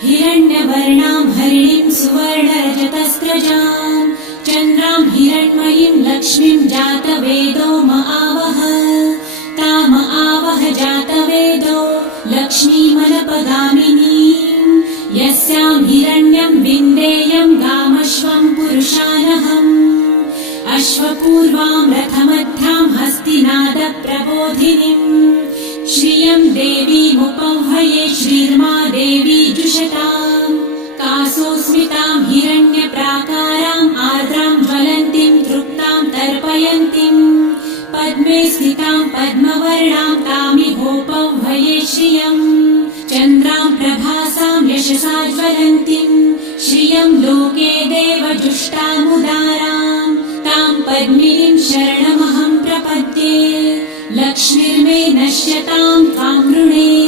हिरण्यवर्णाम् हरिणीम् सुवर्णरजतस्रजाम् चन्द्राम् हिरण्मयीम् लक्ष्मीम् जातवेदो म आवह ताम आवह जातवेदो लक्ष्मीमनपगामिनीम् यस्याम् हिरण्यम् विन्देयम् गामश्वम् पुरुषानहम्। अश्वपूर्वाम् रथमध्याम् हस्तिनादप्रबोधिनीम् श्रियम् देवीमुपह्वये श्रीर्मा कासोऽस्मिताम् हिरण्यप्राकाराम् आर्द्राम् ज्वलन्तीम् तृप्ताम् तर्पयन्तीम् पद्मे स्थिताम् पद्मवर्णाम् तामिहोपह्वये श्रियम् चन्द्राम् प्रभासाम् यशसा ज्वलन्तीम् श्रियम् लोके देवजुष्टामुदाराम् ताम् पद्मिनीम् शरणमहम् प्रपद्ये। लक्ष्मीर्मे नश्यताम् त्वाम् आदित्य